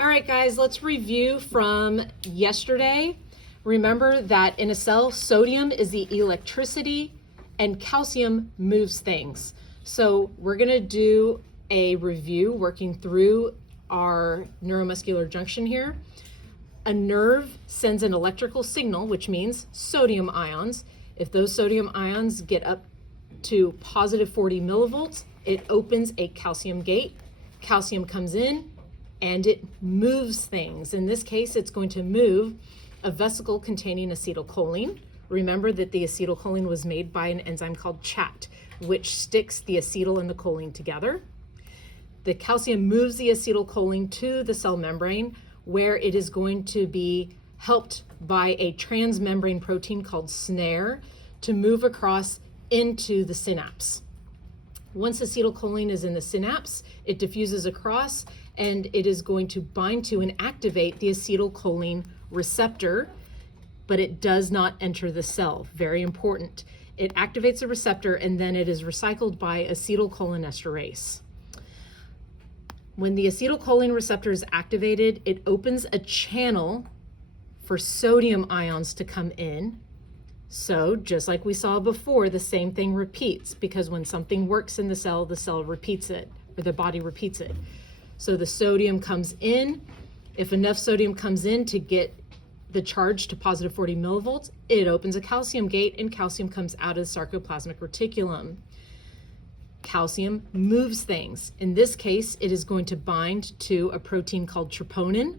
All right, guys, let's review from yesterday. Remember that in a cell, sodium is the electricity and calcium moves things. So we're gonna do a review working through our neuromuscular junction here. A nerve sends an electrical signal, which means sodium ions. If those sodium ions get up to positive 40 millivolts, it opens a calcium gate. Calcium comes in and it moves things. In this case, it's going to move a vesicle containing acetylcholine. Remember that the acetylcholine was made by an enzyme called CHAT, which sticks the acetyl and the choline together. The calcium moves the acetylcholine to the cell membrane, where it is going to be helped by a transmembrane protein called SNARE to move across into the synapse. Once acetylcholine is in the synapse, it diffuses across and it is going to bind to and activate the acetylcholine receptor, but it does not enter the cell. Very important. It activates the receptor and then it is recycled by acetylcholinesterase. When the acetylcholine receptor is activated, it opens a channel for sodium ions to come in. So just like we saw before, the same thing repeats, because when something works in the cell repeats it, or the body repeats it. So the sodium comes in. If enough sodium comes in to get the charge to positive 40 millivolts, it opens a calcium gate and calcium comes out of the sarcoplasmic reticulum. Calcium moves things. In this case, it is going to bind to a protein called troponin.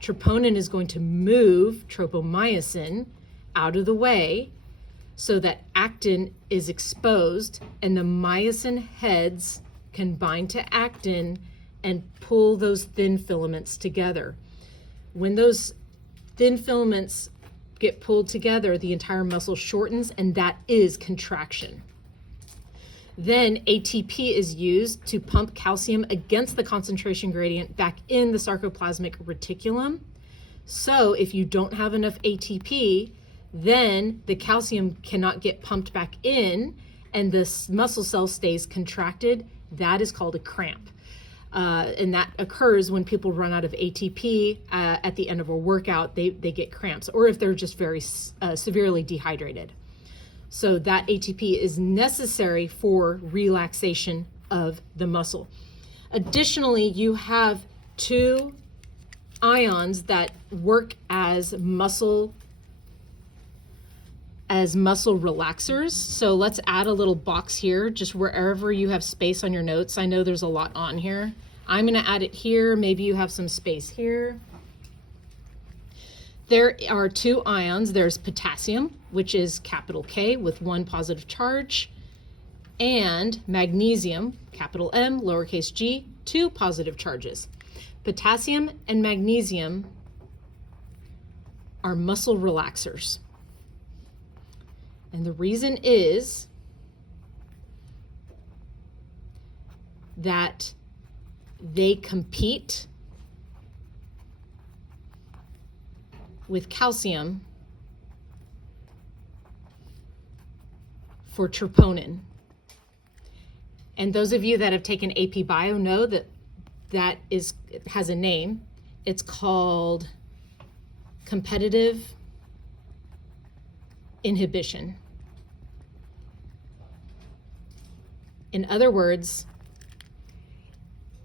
Troponin is going to move tropomyosin out of the way so that actin is exposed and the myosin heads can bind to actin and pull those thin filaments together. When those thin filaments get pulled together, the entire muscle shortens, and that is contraction. Then ATP is used to pump calcium against the concentration gradient back in the sarcoplasmic reticulum. So if you don't have enough ATP, then the calcium cannot get pumped back in and the muscle cell stays contracted. That is called a cramp. And that occurs when people run out of ATP at the end of a workout. They get cramps, or if they're just very severely dehydrated. So that ATP is necessary for relaxation of the muscle. Additionally, you have two ions that work as muscle relaxers. So let's add a little box here, just wherever you have space on your notes. I know there's a lot on here. I'm going to add it here. Maybe you have some space here. There are two ions. There's potassium, which is capital K with one positive charge, and magnesium, capital M, lowercase g, two positive charges. Potassium and magnesium are muscle relaxers. And the reason is that they compete with calcium for troponin. And those of you that have taken AP Bio know that it has a name. It's called competitive inhibition. In other words,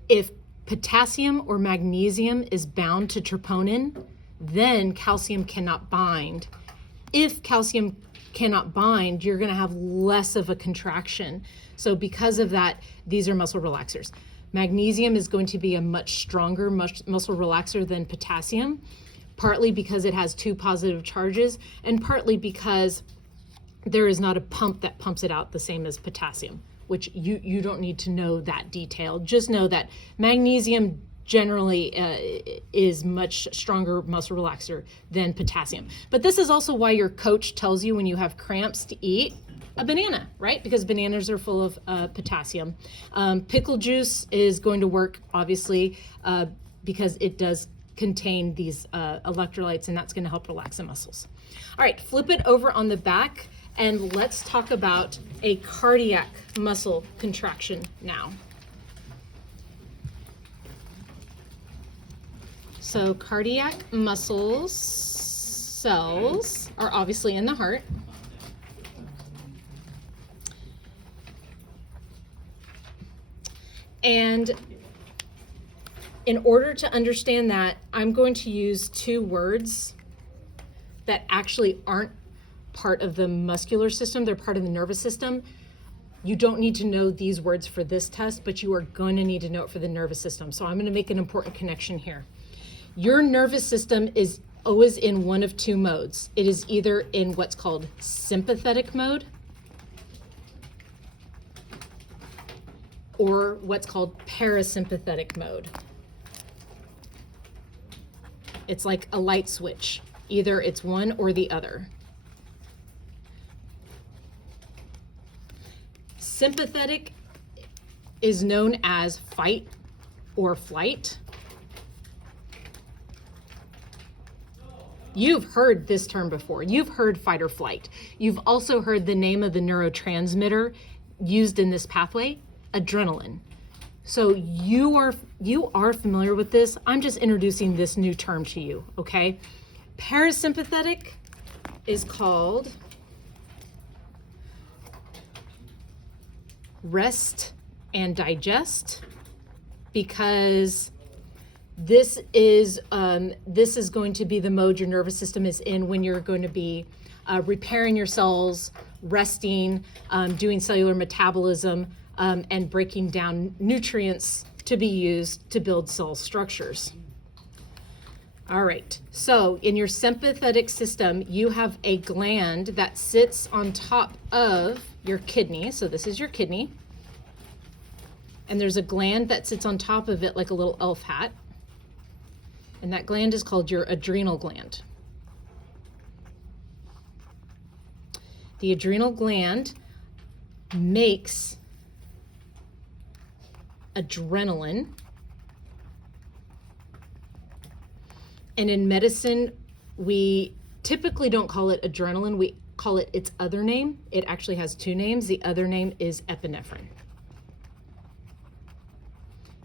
if potassium or magnesium is bound to troponin, then calcium cannot bind. If calcium cannot bind, you're going to have less of a contraction. So because of that, these are muscle relaxers. Magnesium is going to be a much stronger muscle relaxer than potassium, partly because it has two positive charges, and partly because there is not a pump that pumps it out the same as potassium, which you don't need to know that detail. Just know that magnesium generally is much stronger muscle relaxer than potassium. But this is also why your coach tells you when you have cramps to eat a banana, right? Because bananas are full of potassium. Pickle juice is going to work, obviously, because it does contain these electrolytes, and that's going to help relax the muscles. All right, flip it over on the back, and let's talk about a cardiac muscle contraction now. So cardiac muscles cells are obviously in the heart. And in order to understand that, I'm going to use two words that actually aren't part of the muscular system, they're part of the nervous system. You don't need to know these words for this test, but you are going to need to know it for the nervous system. So I'm going to make an important connection here. Your nervous system is always in one of two modes. It is either in what's called sympathetic mode or what's called parasympathetic mode. It's like a light switch. Either it's one or the other. Sympathetic is known as fight or flight. You've heard this term before. You've heard fight or flight. You've also heard the name of the neurotransmitter used in this pathway, adrenaline. So you are familiar with this. I'm just introducing this new term to you, okay? Parasympathetic is called rest and digest, because this is going to be the mode your nervous system is in when you're going to be repairing your cells, resting, doing cellular metabolism, and breaking down nutrients to be used to build cell structures. All right, so in your sympathetic system, you have a gland that sits on top of your kidney. So this is your kidney. And there's a gland that sits on top of it like a little elf hat. And that gland is called your adrenal gland. The adrenal gland makes adrenaline. And in medicine, we typically don't call it adrenaline. We call it its other name. It actually has two names. The other name is epinephrine.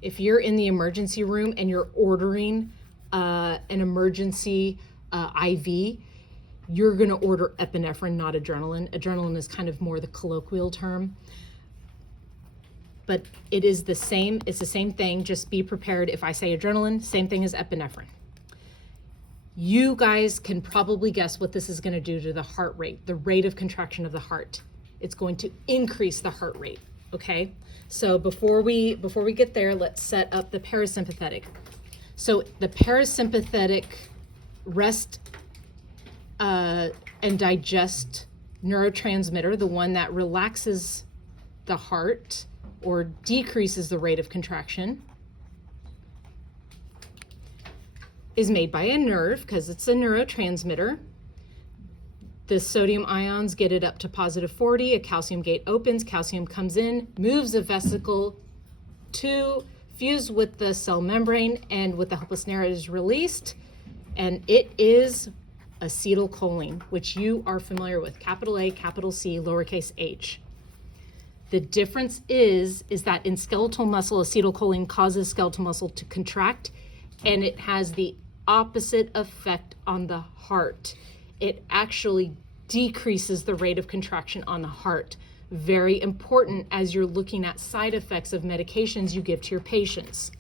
If you're in the emergency room and you're ordering an emergency IV, you're going to order epinephrine, not adrenaline. Adrenaline is kind of more the colloquial term. But it is the same, it's the same thing. Just be prepared. If I say adrenaline, same thing as epinephrine. You guys can probably guess what this is going to do to the heart rate, the rate of contraction of the heart. It's going to increase the heart rate, okay? So before we get there, let's set up the parasympathetic. So the parasympathetic rest and digest neurotransmitter, the one that relaxes the heart or decreases the rate of contraction, is made by a nerve because it's a neurotransmitter. The sodium ions get it up to positive 40, a calcium gate opens, calcium comes in, moves a vesicle to fuse with the cell membrane, and with the helpless narrow is released, and it is acetylcholine, which you are familiar with, capital A, capital C, lowercase h. The difference is that in skeletal muscle, acetylcholine causes skeletal muscle to contract, and it has the opposite effect on the heart. It actually decreases the rate of contraction on the heart. Very important as you're looking at side effects of medications you give to your patients.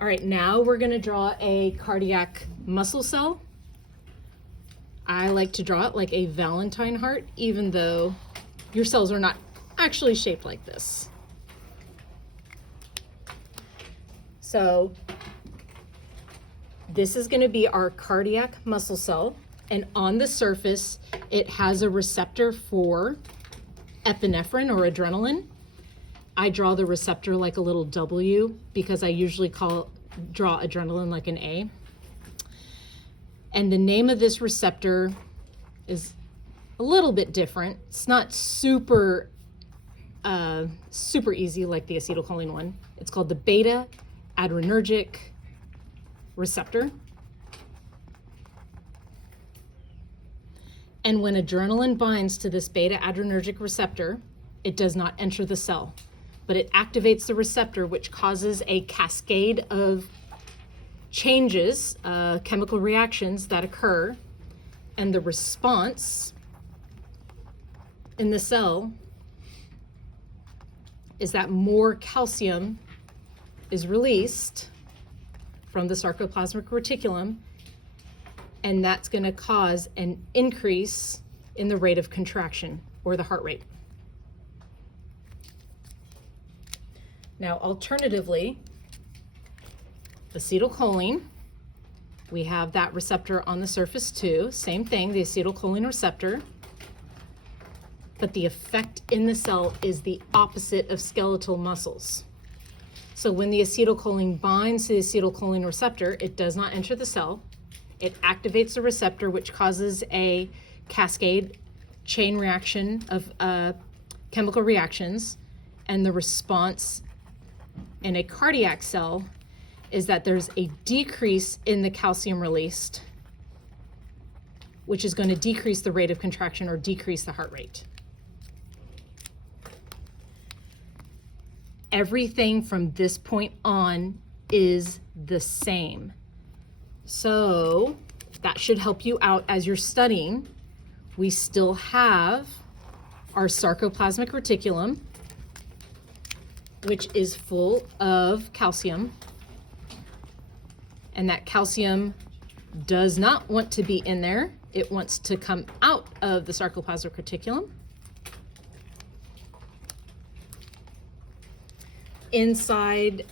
All right, now we're going to draw a cardiac muscle cell. I like to draw it like a Valentine heart, even though your cells are not actually shaped like this. So this is going to be our cardiac muscle cell, and on the surface it has a receptor for epinephrine or adrenaline. I draw the receptor like a little W because I usually draw adrenaline like an A. And the name of this receptor is a little bit different. It's not super easy like the acetylcholine one. It's called the beta adrenergic receptor. And when adrenaline binds to this beta adrenergic receptor, it does not enter the cell, but it activates the receptor, which causes a cascade of changes, chemical reactions that occur, and the response in the cell is that more calcium is released from the sarcoplasmic reticulum, and that's going to cause an increase in the rate of contraction or the heart rate. Now, alternatively, acetylcholine, we have that receptor on the surface too. Same thing, the acetylcholine receptor. But the effect in the cell is the opposite of skeletal muscles. So when the acetylcholine binds to the acetylcholine receptor, it does not enter the cell. It activates the receptor, which causes a cascade chain reaction of chemical reactions. And the response in a cardiac cell is that there's a decrease in the calcium released, which is going to decrease the rate of contraction or decrease the heart rate. Everything from this point on is the same. So that should help you out as you're studying. We still have our sarcoplasmic reticulum, which is full of calcium. And that calcium does not want to be in there. It wants to come out of the sarcoplasmic reticulum. Inside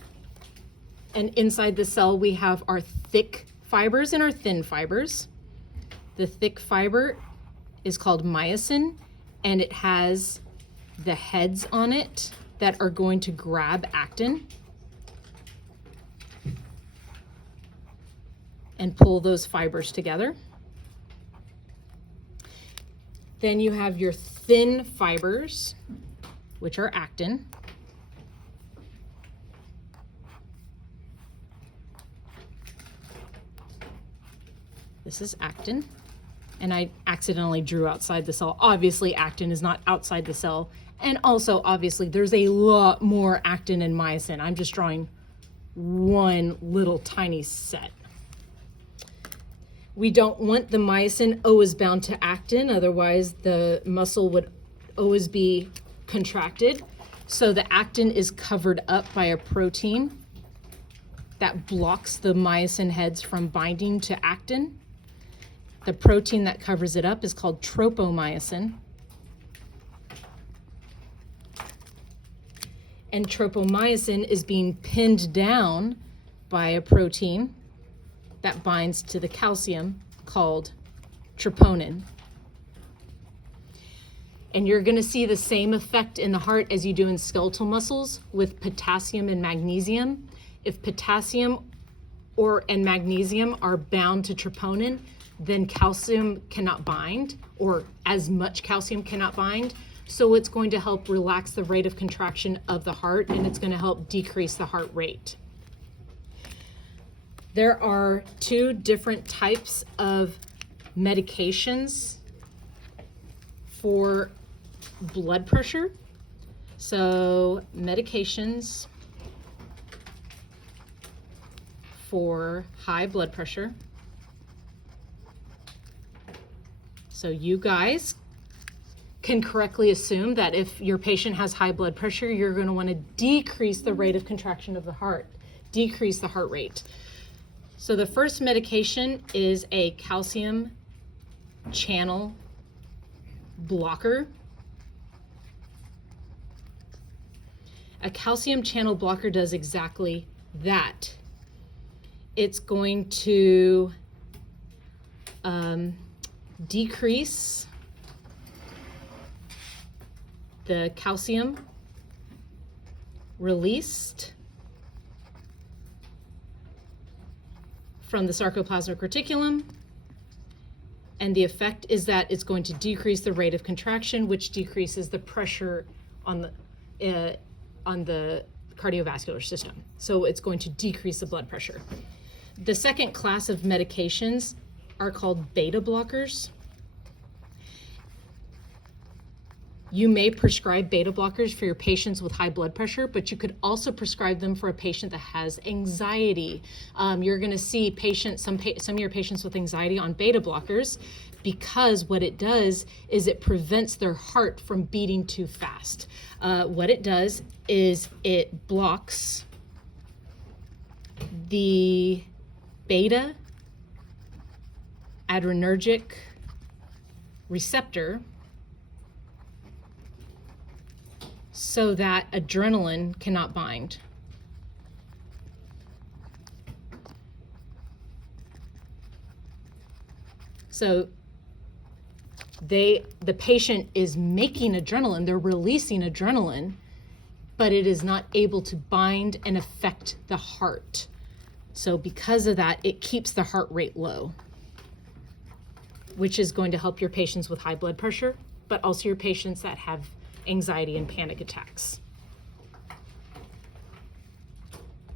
the cell, we have our thick fibers and our thin fibers. The thick fiber is called myosin, and it has the heads on it that are going to grab actin and pull those fibers together. Then you have your thin fibers, which are actin. This is actin, and I accidentally drew outside the cell. Obviously, actin is not outside the cell, and also, obviously, there's a lot more actin and myosin. I'm just drawing one little tiny set. We don't want the myosin always bound to actin, otherwise the muscle would always be contracted. So the actin is covered up by a protein that blocks the myosin heads from binding to actin. The protein that covers it up is called tropomyosin. And tropomyosin is being pinned down by a protein that binds to the calcium called troponin. And you're going to see the same effect in the heart as you do in skeletal muscles with potassium and magnesium. If potassium and magnesium are bound to troponin, then calcium cannot bind, or as much calcium cannot bind. So it's going to help relax the rate of contraction of the heart, and it's going to help decrease the heart rate. There are two different types of medications for blood pressure. So medications for high blood pressure. So you guys can correctly assume that if your patient has high blood pressure, you're going to want to decrease the rate of contraction of the heart, decrease the heart rate. So the first medication is a calcium channel blocker. A calcium channel blocker does exactly that. It's going to decrease the calcium released from the sarcoplasmic reticulum, and the effect is that it's going to decrease the rate of contraction, which decreases the pressure on the cardiovascular system. So it's going to decrease the blood pressure. The second class of medications are called beta blockers. You may prescribe beta blockers for your patients with high blood pressure, but you could also prescribe them for a patient that has anxiety. You're going to see some of your patients with anxiety on beta blockers, because what it does is it prevents their heart from beating too fast. What it does is it blocks the beta adrenergic receptor so that adrenaline cannot bind. So the patient is making adrenaline, they're releasing adrenaline, but it is not able to bind and affect the heart. So because of that, it keeps the heart rate low, which is going to help your patients with high blood pressure, but also your patients that have anxiety and panic attacks.